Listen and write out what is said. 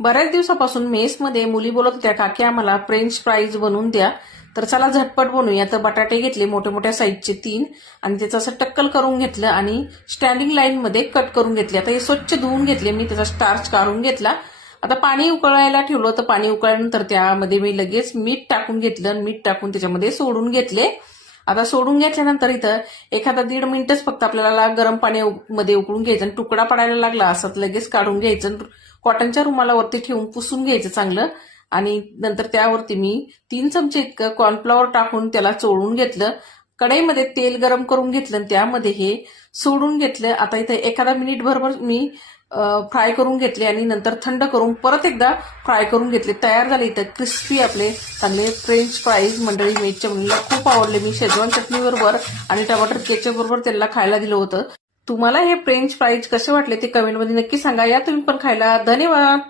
बऱ्याच दिवसापासून मेसमध्ये मुली बोलत होत्या, काकी आम्हाला फ्रेंच फ्राईज बनवून द्या. तर चला झटपट बनवूया. तर बटाटे घेतले मोठे मोठ्या साईजचे 3 आणि त्याचं असं टक्कल करून घेतलं आणि स्टँडिंग लाईन मध्ये कट करून घेतले. आता हे स्वच्छ धुवून घेतले मी, त्याचा स्टार्च काढून घेतला. आता पाणी उकळायला ठेवलं, तर पाणी उकळल्यानंतर त्यामध्ये मी लगेच मीठ टाकून घेतलं. मीठ टाकून त्याच्यामध्ये सोडून घेतले. आता सोडून घेतल्यानंतर इथं एखादा 1.5 मिनिटच फक्त आपल्याला गरम पाण्यामध्ये उकळून घ्यायचं आणि तुकडा पडायला लागला असं लगेच काढून घ्यायचं. कॉटनच्या रुमालावरती ठेवून पुसून घ्यायचं चांगलं. आणि नंतर त्यावरती मी 3 चमचे इतकं कॉर्नफ्लॉवर टाकून त्याला चोळून घेतलं. कढईमध्ये तेल गरम करून घेतलं आणि त्यामध्ये हे सोडून घेतलं. आता इथे एखादा मिनिट भरभर मी फ्राय करून घेतले आणि नंतर थंड करून परत एकदा फ्राय करून घेतले. तयार झाले इथं क्रिस्पी आपले चांगले फ्रेंच फ्राईज. मंडळी मेसच्या मुलीला खूप आवडले. मी शेजवान चटणी बरोबर आणि टमाटर केचप बरोबर त्यांना खायला दिलं होतं. तुम्हाला हे फ्रेंच फ्राईज कसे वाटले ते कमेंटमध्ये नक्की सांगा. या तुम्ही पण खायला. धन्यवाद.